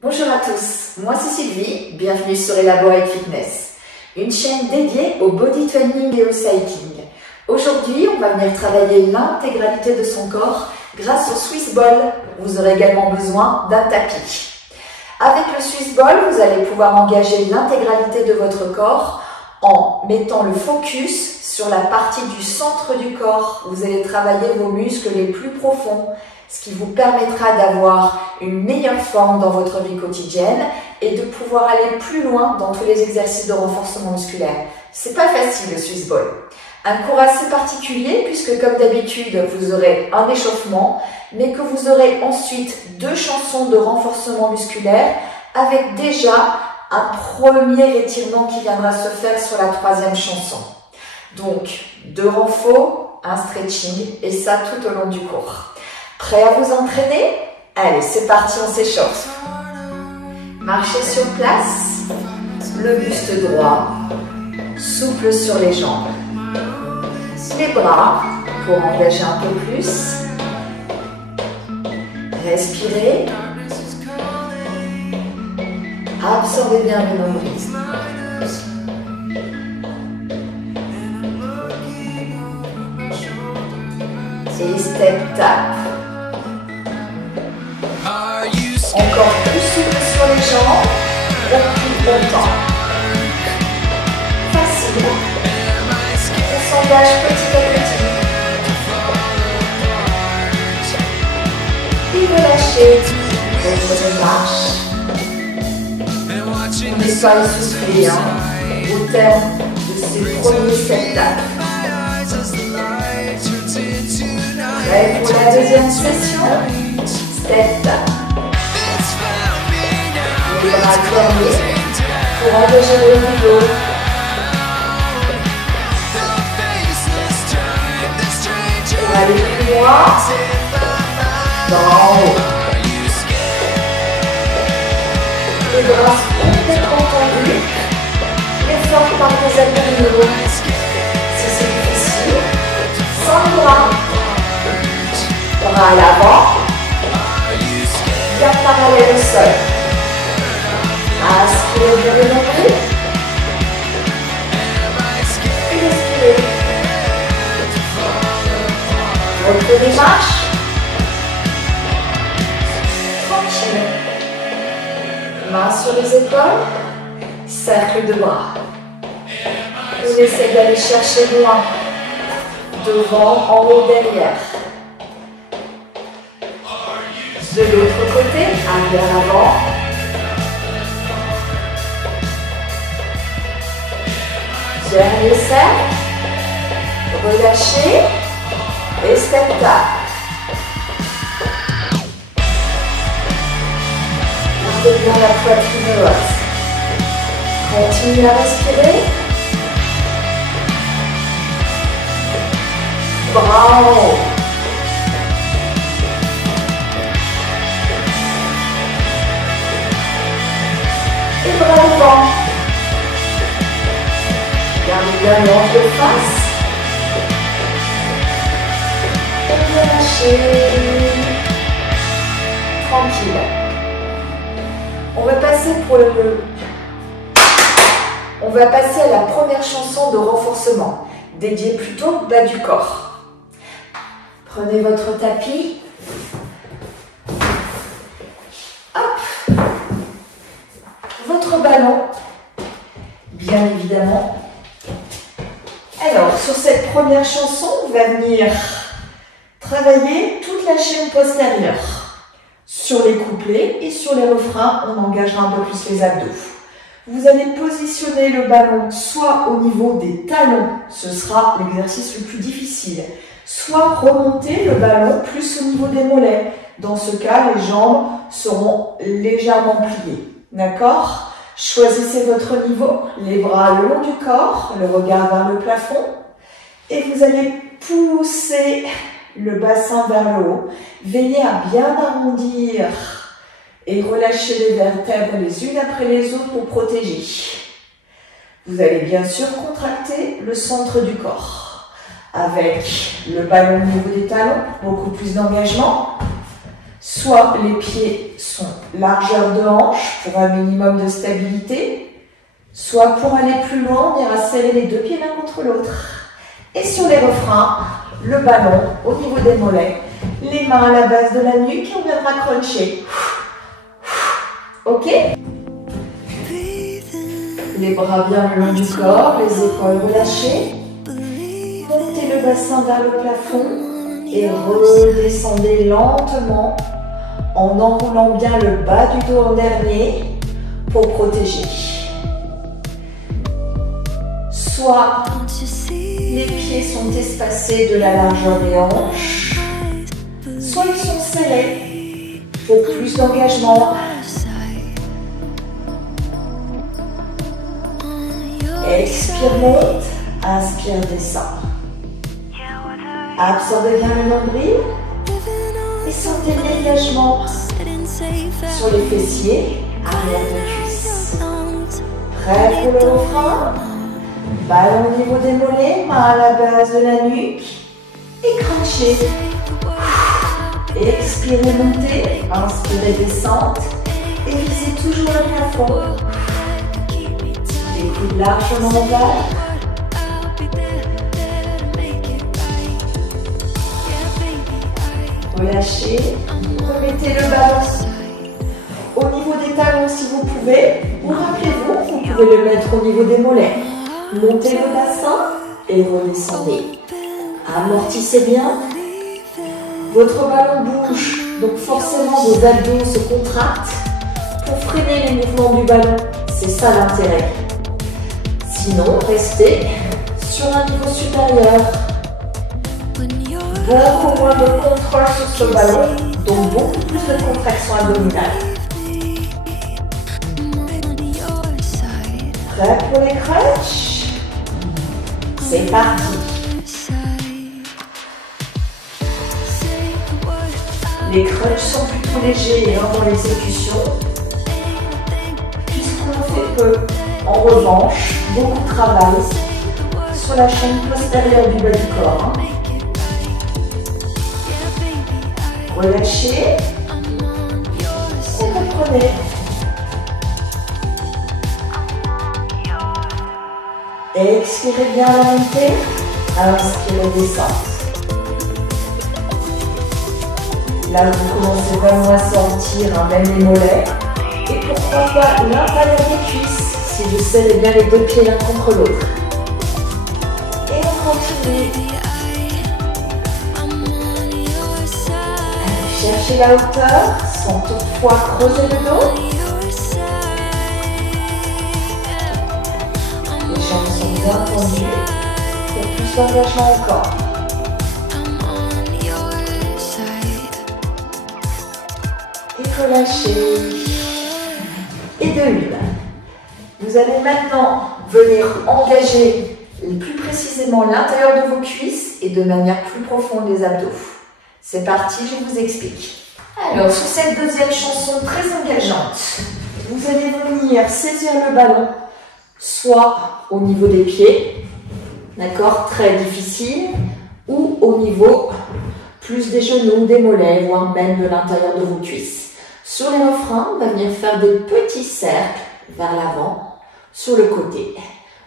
Bonjour à tous, moi c'est Sylvie, bienvenue sur Elaborate Fitness, une chaîne dédiée au body training et au cycling. Aujourd'hui, on va venir travailler l'intégralité de son corps grâce au Swiss Ball. Vous aurez également besoin d'un tapis. Avec le Swiss Ball, vous allez pouvoir engager l'intégralité de votre corps en mettant le focus sur la partie du centre du corps. Vous allez travailler vos muscles les plus profonds, ce qui vous permettra d'avoir une meilleure forme dans votre vie quotidienne et de pouvoir aller plus loin dans tous les exercices de renforcement musculaire. C'est pas facile le Swiss Ball. Un cours assez particulier puisque comme d'habitude vous aurez un échauffement mais que vous aurez ensuite 2 chansons de renforcement musculaire avec déjà un premier étirement qui viendra se faire sur la 3e chanson. Donc 2 renforts, un stretching et ça tout au long du cours. Prêt à vous entraîner? Allez, c'est parti, on s'échauffe. Marchez sur place, le buste droit, souple sur les jambes. Les bras pour engager un peu plus. Respirez. Absorbez bien le nombril. Et step tap. Encore plus souple sur les jambes, plus longtemps. Facile. On s'engage petit à petit. Et relâchez votre marche. On n'est pas essoufflé au terme de ces premiers step tap. Prêt pour la 2e session? Step tap. Les bras fermés pour engager le niveau. Pour aller plus loin, dans haut. Les bras complètement tendus, l'effort par les abdominaux. Si c'est difficile, sans les bras. Bras à l'avant, bien parallèle au sol. Aspirez bien le nombril. Et respirez. Reprenez marche. Tranquille. Mains sur les épaules. Cercle de bras. On essaie d'aller chercher loin. Devant, en haut, derrière. De l'autre côté, arrière avant. Dernier cercle. Relâchez. Et step tap. Gardez bien la poitrine haute. Continuez à respirer. Bras en haut. Et bras devant. Gardez bien l'angle de face. Et relâchez. Tranquille. On va passer à la première chanson de renforcement, dédiée plutôt au bas du corps. Prenez votre tapis. Hop. Votre ballon, bien évidemment. Alors, sur cette première chanson, on va venir travailler toute la chaîne postérieure. Sur les couplets et sur les refrains, on engagera un peu plus les abdos. Vous allez positionner le ballon soit au niveau des talons, ce sera l'exercice le plus difficile, soit remonter le ballon plus au niveau des mollets. Dans ce cas, les jambes seront légèrement pliées. D'accord? Choisissez votre niveau, les bras le long du corps, le regard vers le plafond. Et vous allez pousser le bassin vers le haut. Veillez à bien arrondir et relâcher les vertèbres les unes après les autres pour protéger. Vous allez bien sûr contracter le centre du corps avec le ballon au niveau des talons, beaucoup plus d'engagement. Soit les pieds sont largeur de hanche pour un minimum de stabilité, soit pour aller plus loin, on ira serrer les deux pieds l'un contre l'autre. Et sur les refrains, le ballon au niveau des mollets, les mains à la base de la nuque et on viendra cruncher. Ok? Les bras bien le long du corps, les épaules relâchées. Montez le bassin vers le plafond et redescendez lentement en enroulant bien le bas du dos en dernier pour protéger. Soit les pieds sont espacés de la largeur des hanches, soit ils sont serrés pour plus d'engagement. Expire, monte, inspire, descend. Absorbez bien le nombril et sentez l'engagement sur les fessiers, arrière de cuisse. Prêt pour le refrain? Ballon au niveau des mollets, main à la base de la nuque et crunchez. Expirez, montez, inspirez, descente et visez toujours le plafond. Les coudes largement ouverts. Relâchez, remettez le ballon au niveau des talons si vous pouvez, ou rappelez-vous, vous pouvez le mettre au niveau des mollets. Montez le bassin et redescendez. Amortissez bien. Votre ballon bouge, donc forcément vos abdos se contractent pour freiner les mouvements du ballon. C'est ça l'intérêt. Sinon, restez sur un niveau supérieur. Beaucoup moins de contrôle sur ce ballon, donc beaucoup plus de contraction abdominale. Prêt pour les crunchs? C'est parti. Les crunchs sont plutôt légers dans l'exécution, puisqu'on en fait peu. En revanche, beaucoup de travail sur la chaîne postérieure du bas du corps. Relâchez et reprenez. Expirez bien la montée, inspirez, descente. Là, vous commencez vraiment à sentir même les mollets. Et pourquoi pas l'intérieur des cuisses, si vous serrez bien les deux pieds l'un contre l'autre. Et on continue. Cherchez la hauteur, sans toutefois creuser le dos. Les jambes sont bien tendues pour plus d'engagement encore. Et relâchez. Et de une. Vous allez maintenant venir engager plus précisément l'intérieur de vos cuisses et de manière plus profonde les abdos. C'est parti, je vous explique. Alors, sur cette deuxième chanson très engageante, vous allez venir saisir le ballon, soit au niveau des pieds, d'accord, très difficile, ou au niveau plus des genoux, des mollets, voire même de l'intérieur de vos cuisses. Sur les refrains, on va venir faire des petits cercles vers l'avant, sur le côté,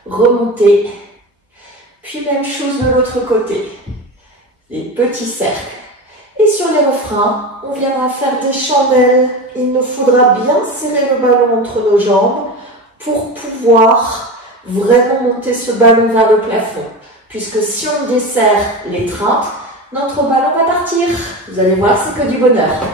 remonter, puis même chose de l'autre côté, des petits cercles. Et sur les refrains, on viendra faire des chandelles. Il nous faudra bien serrer le ballon entre nos jambes pour pouvoir vraiment monter ce ballon vers le plafond. Puisque si on desserre l'étreinte, notre ballon va partir. Vous allez voir, c'est que du bonheur.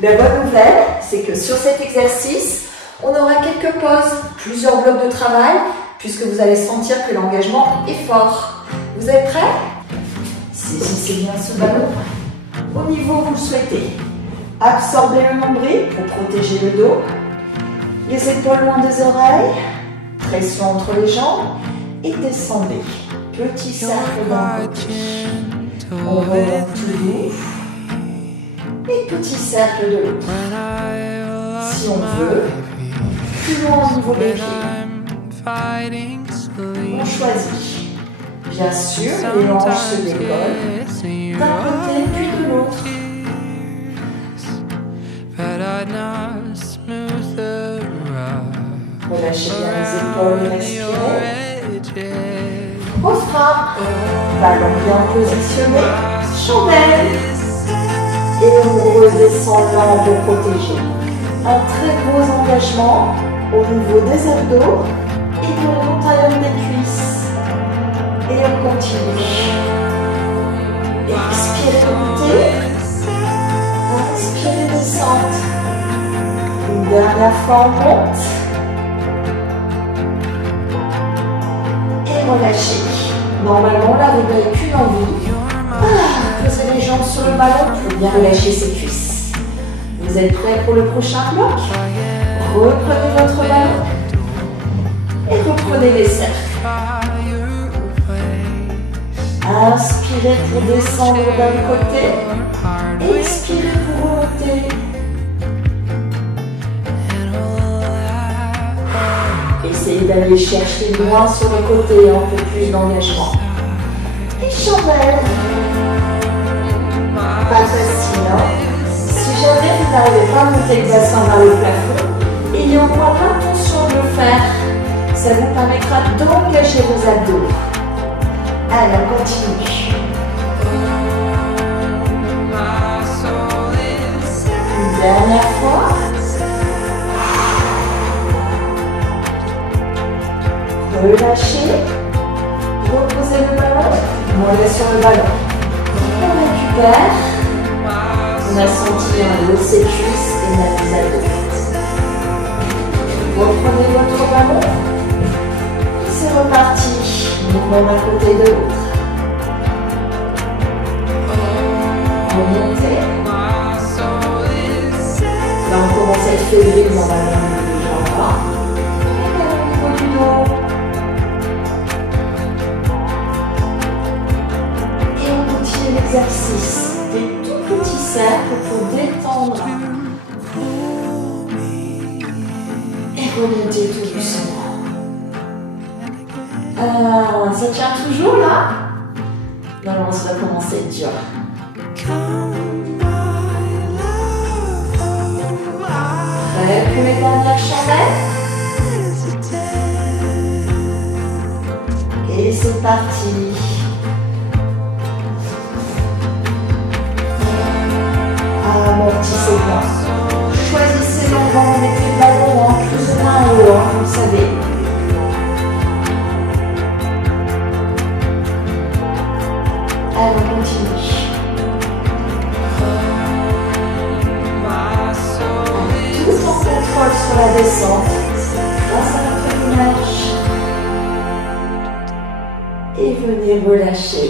La bonne nouvelle, c'est que sur cet exercice, on aura quelques pauses, plusieurs blocs de travail, puisque vous allez sentir que l'engagement est fort. Vous êtes prêts? Saisissez bien ce ballon au niveau où vous le souhaitez. Absorbez le nombril pour protéger le dos. Les épaules loin des oreilles. Pression entre les jambes. Et descendez. Petit cercle d'un côté. On remonte tout doux. Et petit cercle de l'autre. Si on veut, plus loin au niveau des pieds. On choisit. Bien sûr, les hanches se décollent d'un côté puis de l'autre. Relâchez bien les épaules et respirez. Pause frappe. Ballon bien positionné. Chandelle. Et on redescend là pour protéger. Un très gros engagement au niveau des abdos et de l'intérieur des cuisses. Et on continue. Expirez, montez. Inspirez, descente. Une dernière fois, on monte. Et relâchez. Normalement, là, vous n'avez qu'une envie. Posez les jambes sur le ballon pour bien relâcher ses cuisses. Vous êtes prêts pour le prochain bloc? Reprenez votre ballon et reprenez les cercles. Inspirez pour descendre d'un côté. Expirez pour remonter. Essayez d'aller chercher loin sur le côté, un peu plus d'engagement. Et chandelle. Pas facile, hein? Si jamais vous n'arrivez pas à monter le bassin vers le plafond, ayez au moins l'intention de le faire. Ça vous permettra d'engager vos abdos. Allez, on continue. Une dernière fois. Relâchez. Reposez le ballon. Montez sur le ballon. On récupère. On a senti un haut de ses cuisses et la mise à dos. Reprenez votre ballon. C'est reparti. Mouvement d'un côté et de l'autre. Remontez. Là, on commence à être fébrile dans la main de jambe. Et au niveau du dos. Et on continue l'exercice. Des tout petits cercles pour détendre. Et remonter tout doucement. Ça tient toujours là? Non, ça va commencer à être dur. Prêt pour les dernières chandelles? Et c'est parti. Amortissez bien. Choisissez l'endroit où mettez le ballon, plus ou moins haut, vous savez. Allez, on continue. Tout en contrôle sur la descente, grâce à notre image. Et venez relâcher.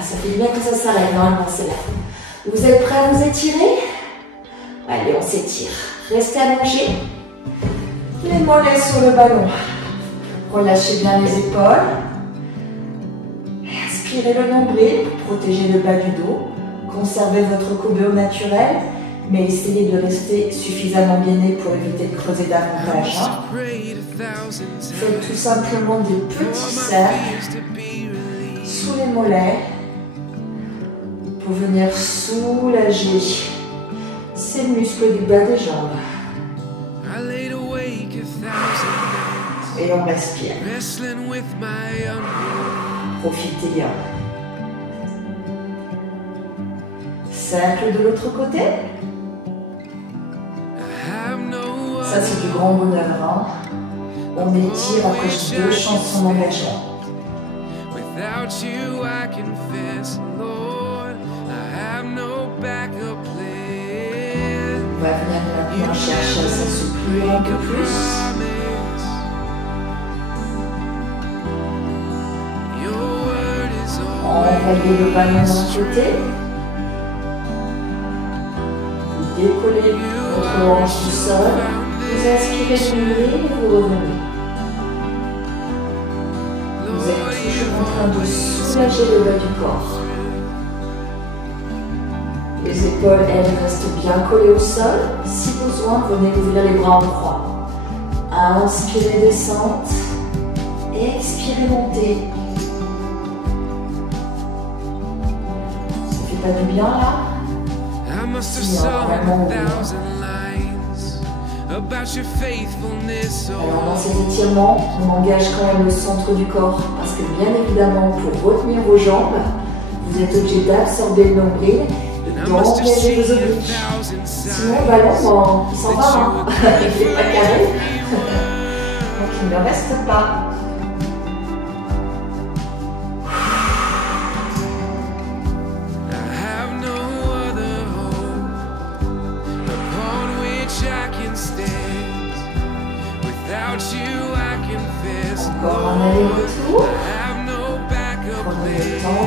Ça fait bien que ça s'arrête. Normalement, c'est là. Vous êtes prêts à vous étirer? Allez, on s'étire. Restez allongés. Les mollets sur le ballon. Relâchez bien les épaules. Inspirez le nombril pour protéger le bas du dos. Conservez votre courbure naturelle, mais essayez de rester suffisamment gainé pour éviter de creuser davantage. Faites tout simplement des petits cercles sous les mollets pour venir soulager ces muscles du bas des jambes. Et on respire. Profitez bien. Cercle de l'autre côté. Ça, c'est du grand bonheur. Hein? On étire après 2 chansons d'engagement. On va venir maintenant chercher à s'assouplir un peu plus. Envoyez le ballon d'un côté. Vous décollez votre hanche du sol. Vous aspirez le nombril et vous revenez. Vous êtes toujours en train de soulager le bas du corps. Les épaules, elles, restent bien collées au sol. Si besoin, venez ouvrir les bras en croix. Inspirez, descente. Expirez, montez. Ça fait pas du bien là? Si, normalement, oui. Alors dans ces étirements, on engage quand même le centre du corps parce que bien évidemment pour retenir vos jambes, vous êtes obligé d'absorber le nombril et d'engager vos obliques. Sinon le ballon, il s'en va, hein. Il n'est pas carré, donc il ne reste pas. Encore un aller-retour. Prenez le temps.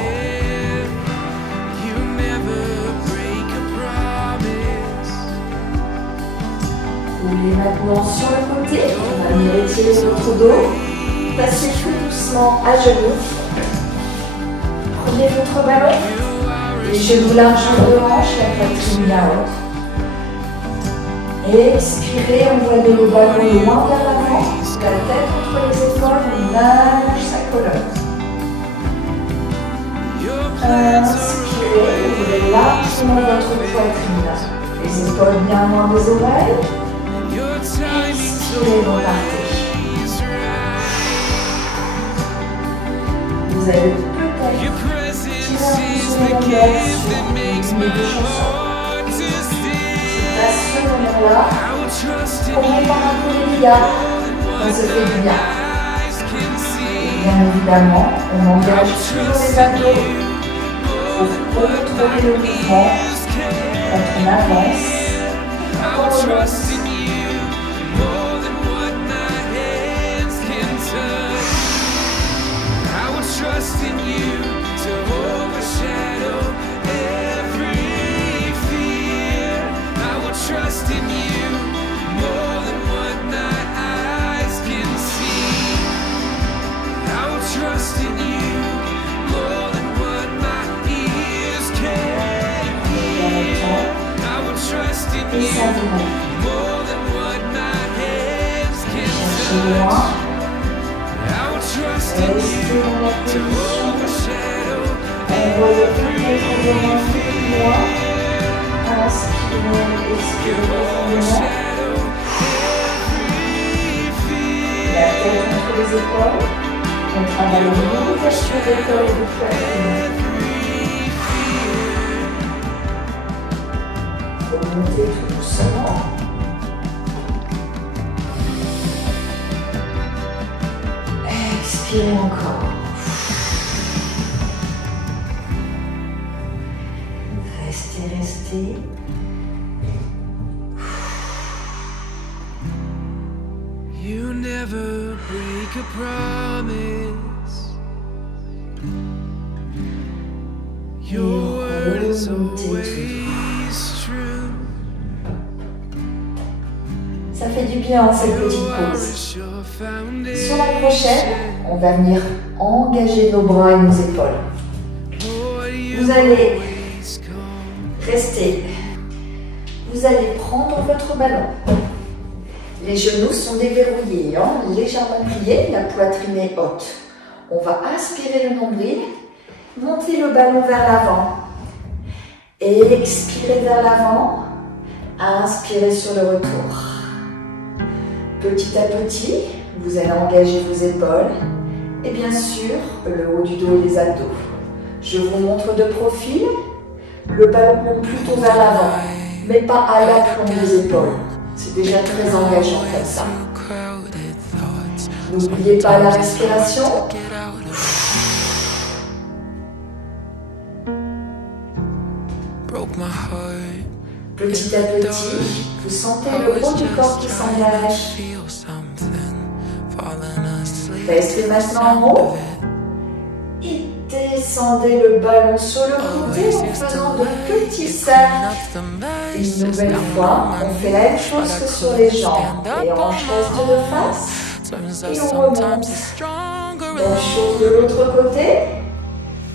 Roulez maintenant sur le côté. On va venir étirer votre dos. Passez tout doucement à genoux. Prenez votre ballon. Les genoux largeur de hanche, la poitrine bien haute. Expirez, envoyez le ballon loin vers l'avant. La tête entre les épaules, on nage sa colonne. Inspirez, ouvrez largement votre poitrine. Les épaules bien loin des oreilles. Expirez, repartez. Vous allez peut-être tirer un peu sur les longueurs sur une de chanson. À ce moment-là, on par un peu les ligas. Ça se fait du bien. Bien évidemment, on engage toujours les abdos pour contrôler le mouvement quand on avance. On relance. Et ça devrait. Cherchez loin. Restez dans la position. Envoyez peut-être vos mains plus loin. Inspirez, expirez profondément. La tête entre les épaules. On travaille au niveau de l'épaule et de poitrine. Remontez tout doucement. Expirez encore. Restez, restez. You never break a promise. Your word is always true. Ça fait du bien cette petite pause. Sur la prochaine, on va venir engager nos bras et nos épaules. Vous allez rester. Vous allez prendre votre ballon. Les genoux sont déverrouillés, hein, légèrement pliés, la poitrine est haute. On va aspirer le nombril, monter le ballon vers l'avant. Expirez vers l'avant, inspirez sur le retour. Petit à petit, vous allez engager vos épaules et bien sûr le haut du dos et les abdos. Je vous montre de profil, le ballon monte plutôt vers l'avant, mais pas à l'aplomb des épaules. C'est déjà très engageant comme ça. N'oubliez pas la respiration. Petit à petit, vous sentez le haut du corps qui s'engage. Restez maintenant en haut. Et descendez le ballon sur le côté en faisant de petits cercles. Une nouvelle fois, on fait la même chose que sur les jambes. Et on reste de face. Et on remonte. Même chose de l'autre côté.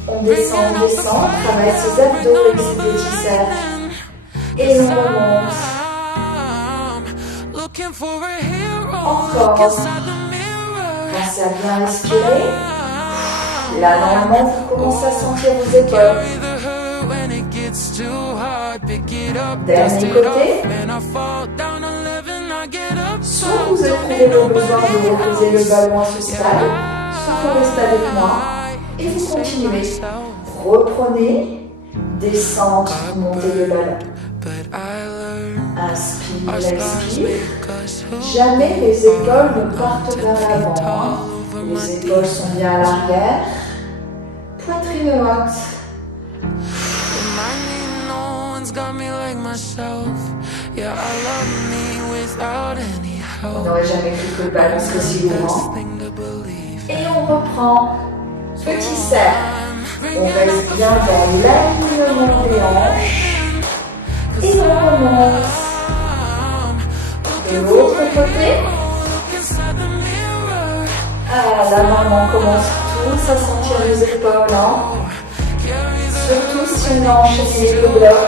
On descend, on travaille ses abdos avec ses petits cercles. Et on remonte. Encore. Pensez à bien respirer. Là, normalement, vous commencez à sentir vos épaules. Dernier côté. Soit vous éprouvez le besoin de reposer le ballon à ce stade, soit vous restez avec moi et vous continuez. Reprenez, descendre, montez le ballon. Inspire, expire. Jamais les épaules ne partent vers l'avant. Les épaules sont bien à l'arrière. Poitrine haute. On n'aurait jamais cru que le ballon serait si lourd. Et on reprend. Petit cercle. On reste bien dans l'alignement des hanches. Et on remonte. De l'autre côté. Ah, là maintenant on commence tous à sentir les épaules. Hein. Surtout si on a enchaîné le bloc.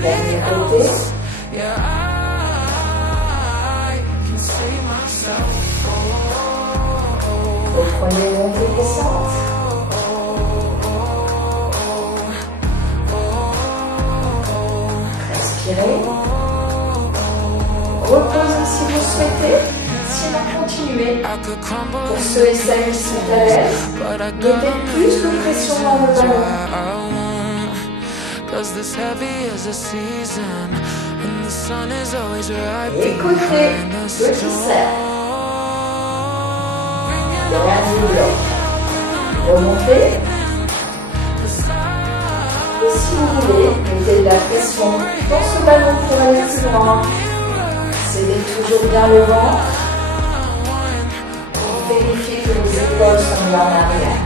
Dernier côté. Reprenez montée descente. Respirez. Reposez si vous souhaitez. Sinon, continuez. Pour ceux et celles qui sont à l'aise, mettez plus de pression dans le ballon. Écoutez, petit cercle. Dernier bloc. Remontez. Et si vous voulez, mettez de la pression dans ce ballon pour aller plus loin. Serrez toujours bien le ventre. Vérifiez que vos épaules sont bien en arrière.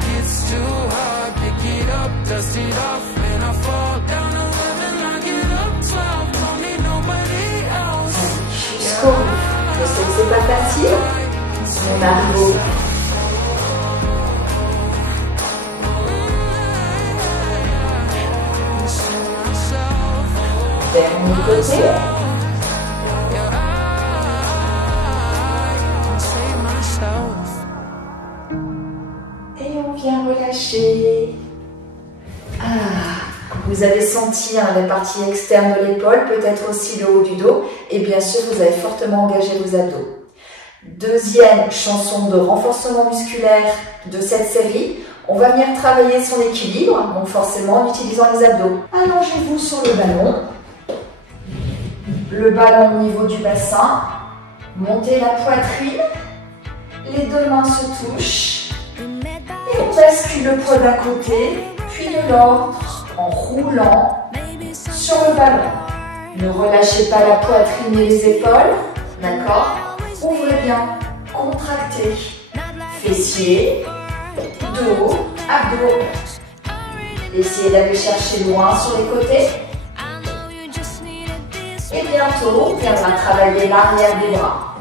Jusqu'au bout. Je sais que c'est pas facile, mais on arrive au bout. Dernier côté. Et on vient relâcher. Ah, vous avez senti la partie externe de l'épaule, peut-être aussi le haut du dos. Et bien sûr, vous avez fortement engagé vos abdos. Deuxième chanson de renforcement musculaire de cette série. On va venir travailler son équilibre, donc forcément en utilisant les abdos. Allongez-vous sur le ballon. Le ballon au niveau du bassin. Montez la poitrine. Les deux mains se touchent. Et on bascule le poids d'un côté, puis de l'autre, en roulant sur le ballon. Ne relâchez pas la poitrine et les épaules. D'accord? Ouvrez bien. Contractez. Fessiers. Dos. Abdos. Essayez d'aller chercher loin sur les côtés. Et bientôt, on viendra travailler l'arrière des bras.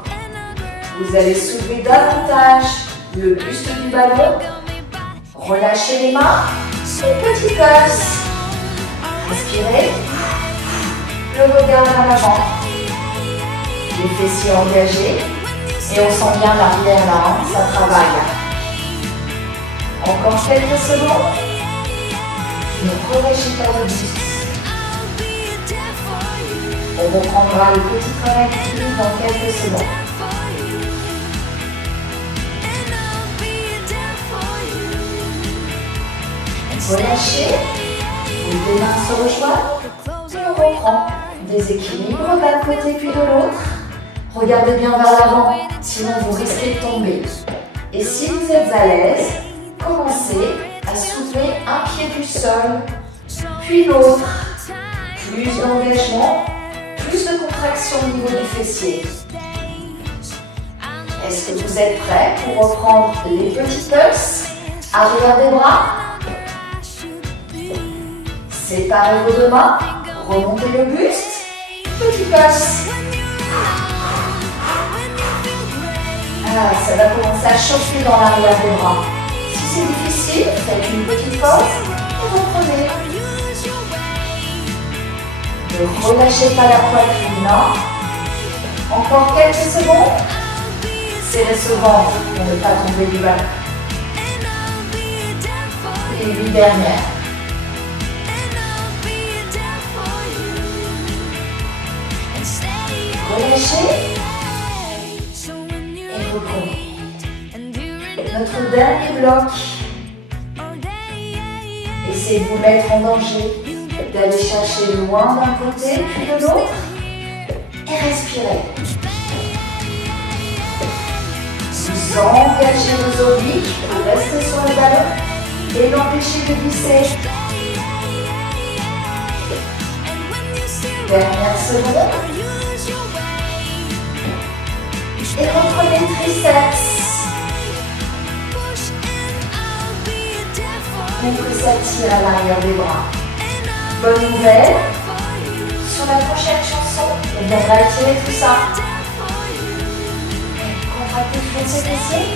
Vous allez soulever davantage le buste du ballon. Relâchez les mains. Et petit pulse. Respirez. Le regard vers l'avant. Les fessiers engagés. Et on sent bien l'arrière là, hein, ça travaille. Encore quelques secondes. Ne relâchez pas le buste. On reprendra le petit travail dans quelques secondes. Relâchez. Les deux mains se rejoignent. Et on reprend. Déséquilibre d'un côté puis de l'autre. Regardez bien vers l'avant, sinon vous risquez de tomber. Et si vous êtes à l'aise, commencez à soulever un pied du sol, puis l'autre. Plus d'engagement, plus de contraction au niveau du fessier. Est-ce que vous êtes prêts pour reprendre les petits pulses? Arrière des bras. Séparez vos deux mains. Remontez le buste. Petit pulse. Ah, ça va commencer à chauffer dans l'arrière des bras. Si c'est difficile, faites une petite pause et reprenez. Ne relâchez pas la poitrine, non? Encore quelques secondes. Serrez ce ventre pour ne pas tomber du ballon. Les 8 dernières. relâchez et reprenez. Notre dernier bloc. Essayez de vous mettre en danger, d'aller chercher loin d'un côté puis de l'autre et respirez. Vous engagez vos obliques pour rester sur le ballon et l'empêcher de glisser. Dernière seconde. Et reprenez le triceps. On s'attire à l'arrière des bras. Bonne nouvelle. Sur la prochaine chanson, on viendra étirer tout ça. Contractez toujours ses fessiers.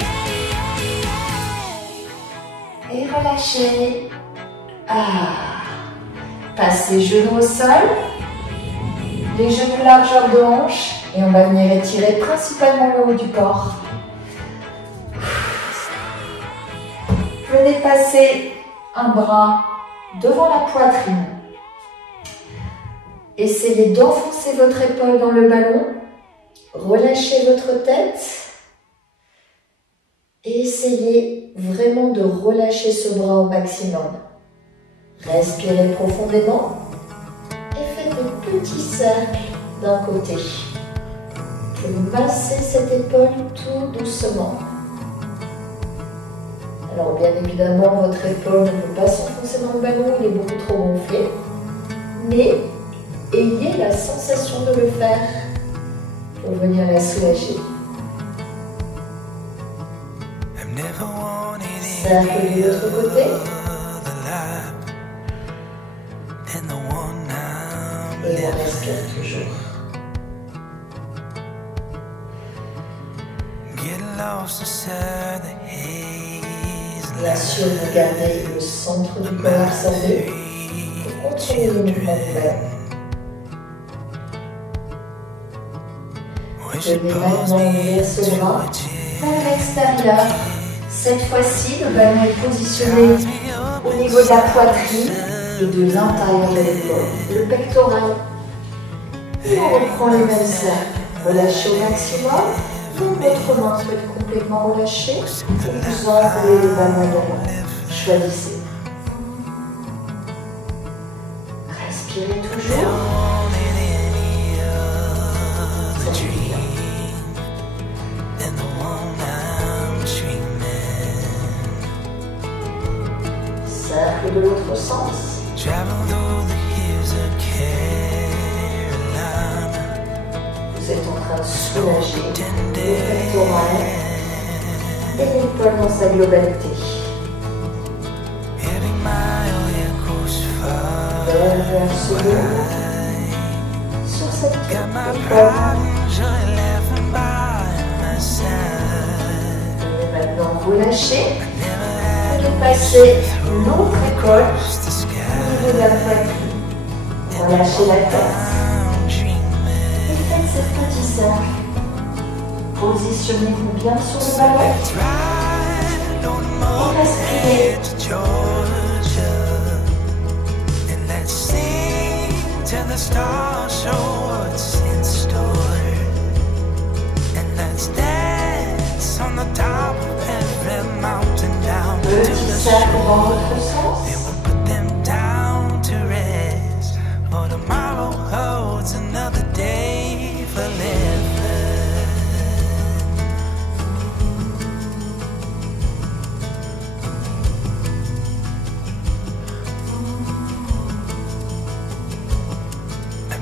Et relâchez. Passez les genoux au sol. Les genoux largeur de hanche. Et on va venir étirer principalement le haut du corps. Venez passer un bras devant la poitrine. Essayez d'enfoncer votre épaule dans le ballon. Relâchez votre tête. Et essayez vraiment de relâcher ce bras au maximum. Respirez profondément. Et faites de petits cercles d'un côté. Vous massez cette épaule tout doucement. Alors bien évidemment, votre épaule ne peut pas s'enfoncer dans le ballon, il est beaucoup trop gonflé. Mais ayez la sensation de le faire pour venir la soulager. Cercle de l'autre côté. Et on respire toujours. Bien sûr, vous gardez le centre du corps absorbé pour contrôler les mouvements du ballon. Venez maintenant ouvrir ce bras vers l'extérieur. Cette fois-ci, le ballon est positionné au niveau de la poitrine et de l'intérieur de l'épaule, le pectoral. Et on reprend les mêmes cercles. Relâchez au maximum. Votre main peut être complètement relâchée et vous enroulez le ballon droit. Choisissez. Respirez toujours. Cercle de l'autre sens. Vous êtes en train de soulager le pectoral et l'épaule dans sa globalité. Dernière seconde sur cette épaule. Et maintenant relâchez. Vous passez l'autre épaule au niveau de la poitrine. Relâchez la tête. Petit cercle. Positionnez-vous bien sur le ballon. Et respirez. Petit cercle dans l'autre sens.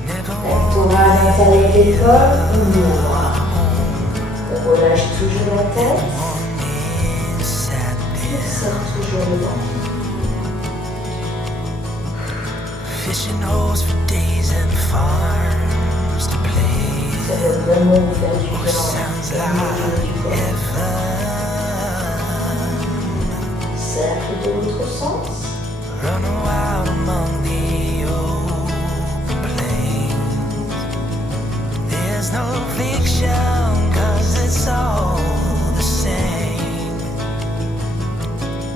Pectoral à l'intérieur des l'épaule, on ouvre. On relâche toujours la tête. On serre toujours le ventre. Ça va vraiment vous faire du bien au niveau du corps. Cercle de l'autre sens. There's no fiction, 'cause it's all the same.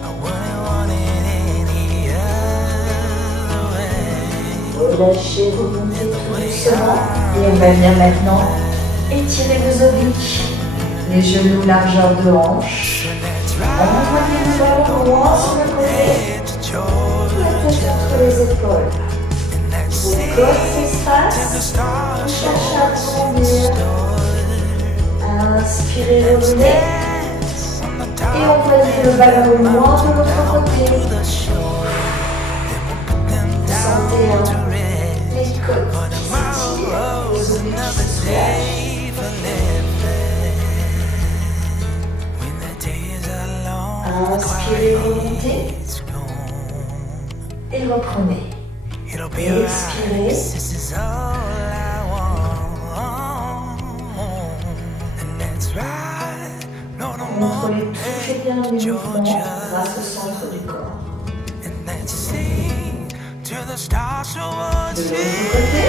I wouldn't want it any other way. Relâchez, remontez tout doucement. Et on va venir maintenant Étirez vos obliques, les genoux largeur de hanche. Envoyez le ballon droit sur le côté, la tête entre les épaules. Vos côtes s'espacent, cherchez à grandir. Inspirez, revenez. Et envoyez le ballon loin de l'autre côté. Sentez les côtes qui s'étirent, les obliques qui se soulagent. Inspirez, remontez. Et reprenez. Expirez. Contrôlez très bien les mouvements grâce au centre du corps. De l'autre côté.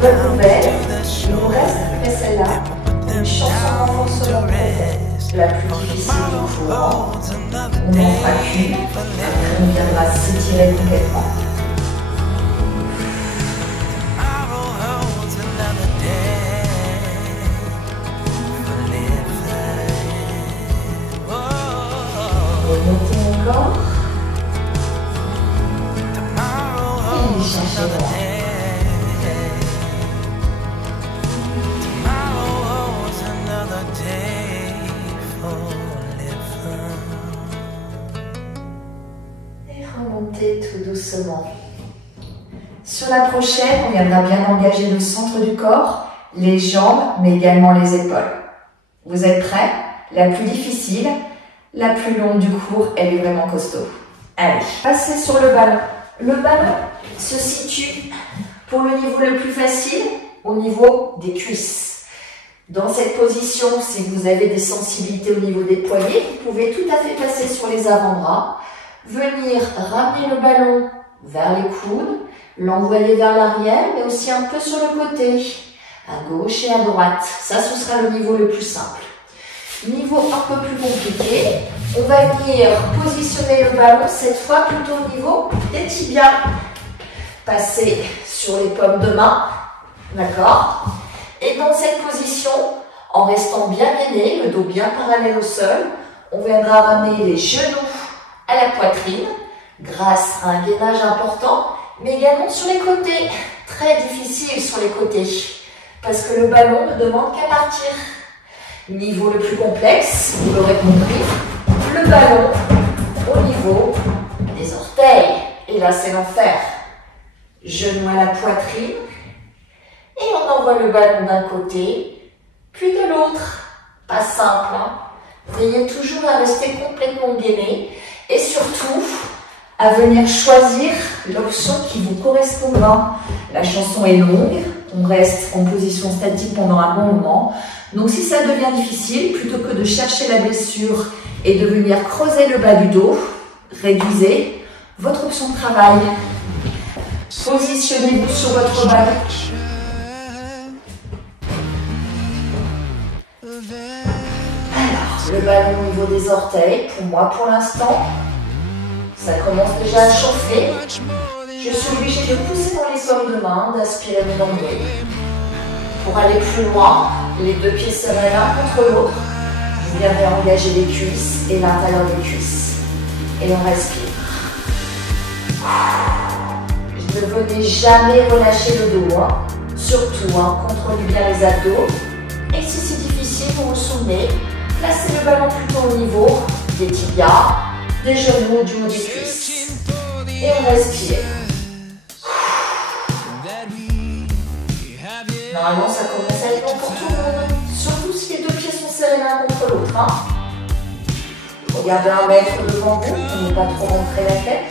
Bonne nouvelle, il vous reste après celle-là une chanson renforcement profonde, la plus difficile du cours. On n'en fera qu'une, après on viendra s'étirer complètement. Remontez encore. Et allez chercher loin. Et remontez tout doucement. Sur la prochaine, on viendra bien engager le centre du corps, les jambes, mais également les épaules. Vous êtes prêts? La plus difficile, la plus longue du cours, elle est vraiment costaud. Allez, passez sur le ballon. Le ballon se situe pour le niveau le plus facile, au niveau des cuisses. Dans cette position, si vous avez des sensibilités au niveau des poignets, vous pouvez tout à fait passer sur les avant-bras, venir ramener le ballon vers les coudes, l'envoyer vers l'arrière, mais aussi un peu sur le côté, à gauche et à droite. Ça, ce sera le niveau le plus simple. Niveau un peu plus compliqué, on va venir positionner le ballon, cette fois plutôt au niveau des tibias. Passer sur les paumes de main, d'accord? Et dans cette position, en restant bien gainé, le dos bien parallèle au sol, on viendra ramener les genoux à la poitrine, grâce à un gainage important, mais également sur les côtés. Très difficile sur les côtés, parce que le ballon ne demande qu'à partir. Niveau le plus complexe, vous l'aurez compris, le ballon au niveau des orteils. Et là, c'est l'enfer. Genou à la poitrine. Et on envoie le ballon d'un côté, puis de l'autre. Pas simple, hein? Veillez toujours à rester complètement gainé. Et surtout, à venir choisir l'option qui vous correspondra. La chanson est longue. On reste en position statique pendant un bon moment. Donc si ça devient difficile, plutôt que de chercher la blessure et de venir creuser le bas du dos, réduisez votre option de travail. Positionnez-vous sur votre ballon. Alors, le ballon au niveau des orteils, pour moi pour l'instant, ça commence déjà à chauffer. Je suis obligée de pousser dans les paumes de main, d'aspirer mes nombrils. Pour aller plus loin, les deux pieds serrés l'un contre l'autre. Vous viendrez engager les cuisses et l'intérieur des cuisses. Et on respire. Ne venez jamais relâcher le dos. Hein. Surtout, contrôlez bien les abdos. Et si c'est difficile, vous vous souvenez, placez le ballon plutôt au niveau des tibias, des genoux, du haut des cuisses. Et on respire. Normalement, ça commence à être bon pour tout le monde. Surtout si les deux pieds sont serrés l'un contre l'autre. Hein. Regardez un mètre devant vous, pour ne pas trop rentrer la tête.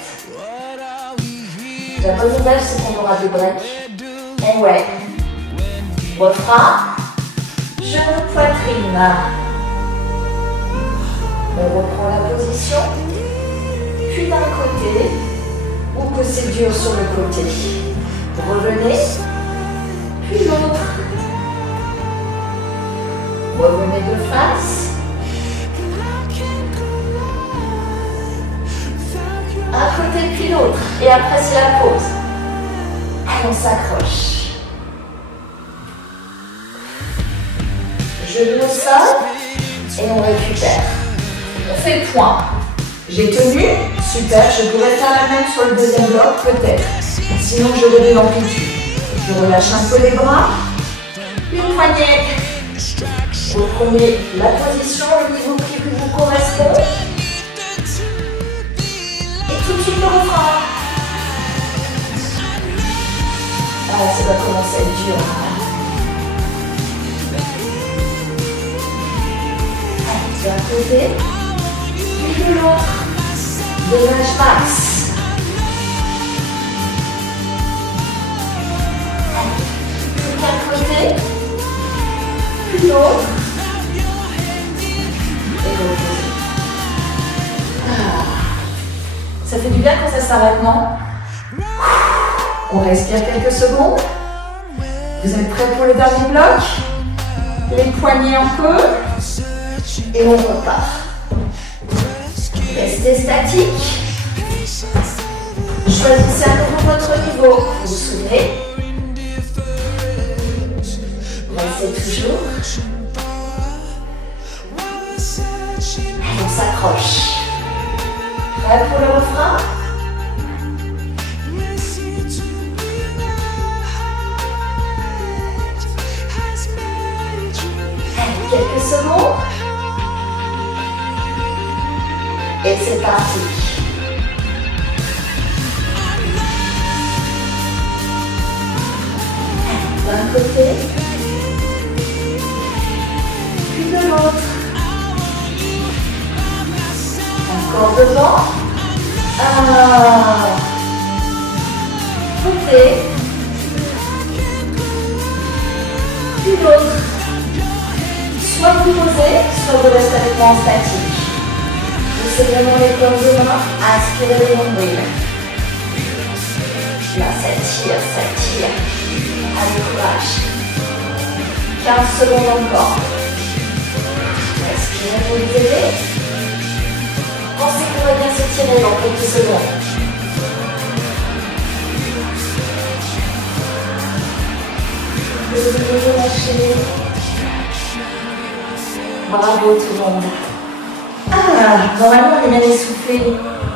La bonne nouvelle, c'est qu'on aura des breaks. Et ouais. Refrain. Genou, poitrine. On reprend la position. Puis d'un côté, ou que c'est dur sur le côté. Revenez. Puis l'autre. Revenez de face. Un côté puis l'autre. Et après, c'est la pause. Allez, on s'accroche. Genou au sol et on récupère. On fait le point. J'ai tenu, super, je pourrais faire la même sur le deuxième bloc, peut-être. Sinon, je réduis l'amplitude. Je relâche un peu les bras, une poignée. Vous prenez la position, le niveau qui vous correspond. Et tout de suite le refrain. Ah, ça va commencer à être dur. Allez, d'un côté, puis de l'autre. Dégage max. Allez, d'un côté, puis de l'autre. Et reposer. Ça fait du bien quand ça s'arrête, non? On respire quelques secondes. Vous êtes prêts pour le dernier bloc? Les poignets en peu. Et on repart. Restez statique. Choisissez à nouveau votre niveau. Vous vous souvenez? Restez toujours. Allez, on s'accroche. Prêt pour le refrain? Allez, quelques secondes. Et c'est parti. D'un côté, puis de l'autre. Encore devant. Côté. Puis l'autre. Soit vous posez, soit vous restez avec moi en statique. Poussez vraiment les corps de main, aspirez les nombrils. Là, ça tire, ça tire. Allez, courage. 15 secondes encore. Respirez, vous les aidez. Pensez qu'on va bien s'étirer dans quelques secondes. Vous devez relâcher. Bravo tout le monde. Normalement on est bien essoufflé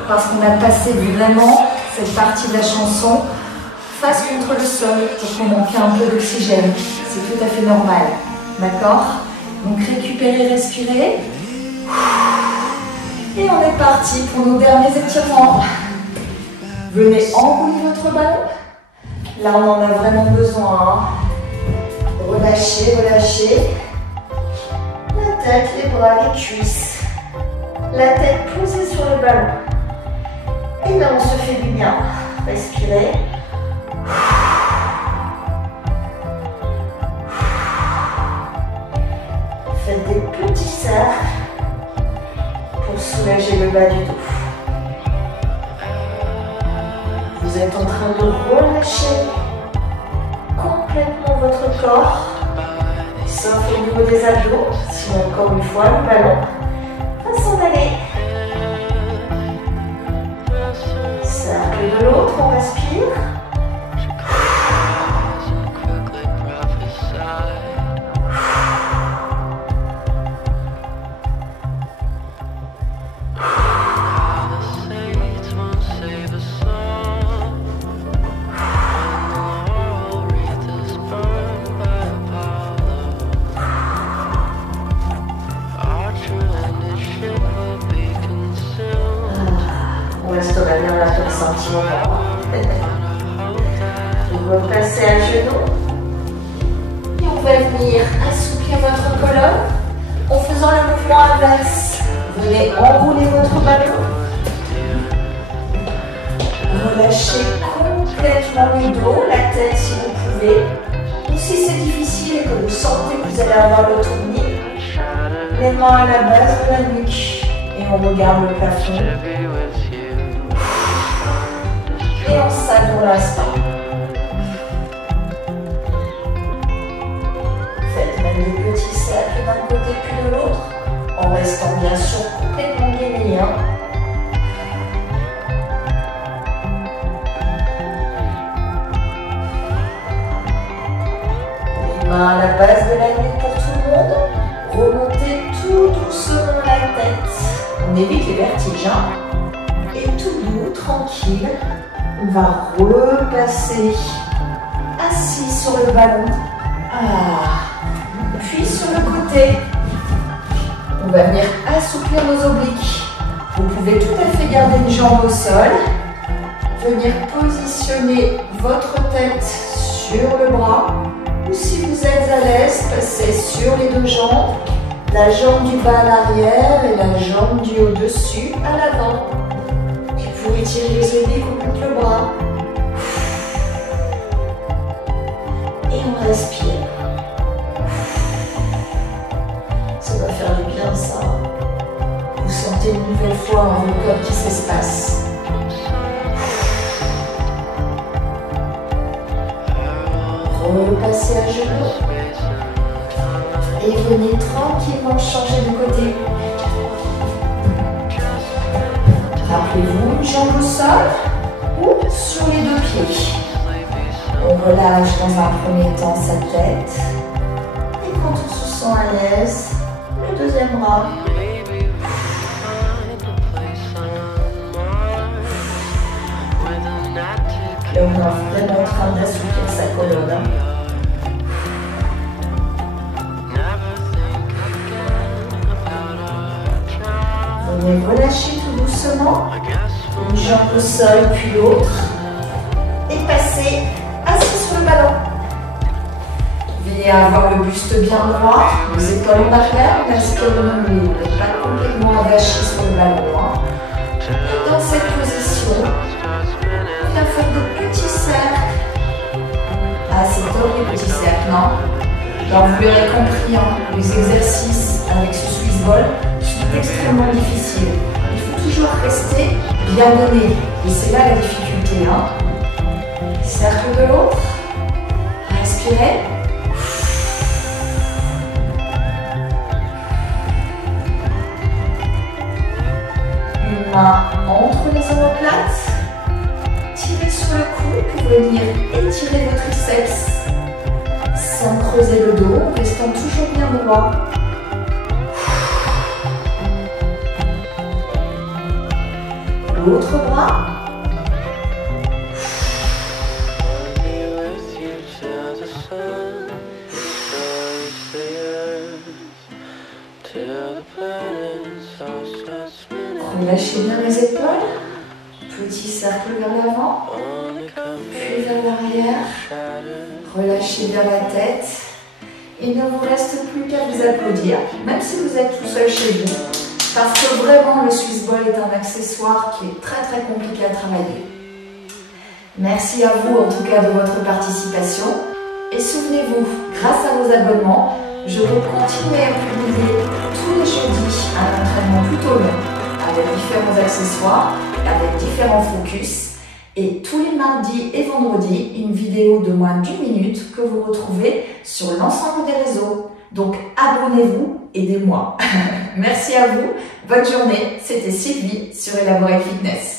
parce qu'on a passé vraiment cette partie de la chanson face contre le sol pour qu'on manque un peu d'oxygène. C'est tout à fait normal. D'accord? Donc récupérez, respirez. Et on est parti pour nos derniers étirements. Venez enrouler votre ballon. Là on en a vraiment besoin. Relâchez, relâchez. La tête, les bras, les cuisses. La tête posée sur le ballon. Et là, on se fait du bien. Respirez. Faites des petits cercles pour soulager le bas du dos. Vous êtes en train de relâcher complètement votre corps, sauf au niveau des abdos. Sinon, encore une fois, le ballon va s'en aller. Cercle de l'autre, on respire. Vous repassez à genoux et on va venir assouplir votre colonne en faisant le mouvement inverse. Vous allez enrouler votre ballon, relâchez complètement le dos, la tête si vous pouvez. Ou si c'est difficile et que vous sentez que vous allez avoir l'autonomie, les mains à la base de la nuque et on regarde le plafond. Et on savoure l'instant. Faites même des petits cercles d'un côté puis de l'autre, en restant bien sûr complètement guéri. base de la nuque pour tout le monde. Remontez tout doucement la tête. On évite les vertiges, hein. Et tout doux, tranquille, on va repasser assis sur le ballon. Puis sur le côté. On va venir assouplir nos obliques. Vous pouvez tout à fait garder une jambe au sol. Venir positionner votre tête sur le bras. Ou si vous êtes à l'aise, passez sur les deux jambes. La jambe du bas à l'arrière et la jambe du au-dessus à l'avant. Et pour étirer les obliques, on monte le bras. Et on respire. Ça va faire du bien, ça. Vous sentez une nouvelle fois vos corps qui s'espacent. Repassez à genoux. Et venez tranquillement changer de côté. Rappelez-vous, une jambe au sol ou sur les deux pieds. On relâche dans un premier temps sa tête. Et quand on se sent à l'aise, le deuxième bras. Et on est vraiment en train d'assouplir sa colonne. Venez relâcher tout doucement. Une jambe au sol puis l'autre. Et passez assis sur le ballon. Venez avoir le buste bien droit, les épaules en arrière, on a ce qu'elle demande, vous n'êtes pas complètement avachi sur le ballon. Et dans cette position, on va faire de petits cercles. C'est top les petits cercles, non? Alors vous l'aurez compris, les exercices avec ce Swiss ball sont extrêmement difficiles. Il faut toujours rester bien donné. Et c'est là la difficulté. Cercle de l'autre. Respirez. Une main entre les omoplates. Tirez sur le cou, puis venir étirer vos triceps sans creuser le dos, en restant toujours bien droit. L'autre bras. Relâchez bien les épaules. Petit cercle vers l'avant, puis vers l'arrière. Relâchez bien la tête. Il ne vous reste plus qu'à vous applaudir, même si vous êtes tout seul chez vous, parce que vraiment le Swiss ball est un accessoire qui est très très compliqué à travailler. Merci à vous en tout cas de votre participation. Et souvenez-vous, grâce à vos abonnements, je vais continuer à publier tous les jeudis un entraînement plutôt long, avec différents accessoires, avec différents focus, et tous les mardis et vendredis, une vidéo de moins d'1 minute que vous retrouvez sur l'ensemble des réseaux. Donc abonnez-vous, aidez-moi. Merci à vous, bonne journée, c'était Sylvie sur Elaborate Fitness.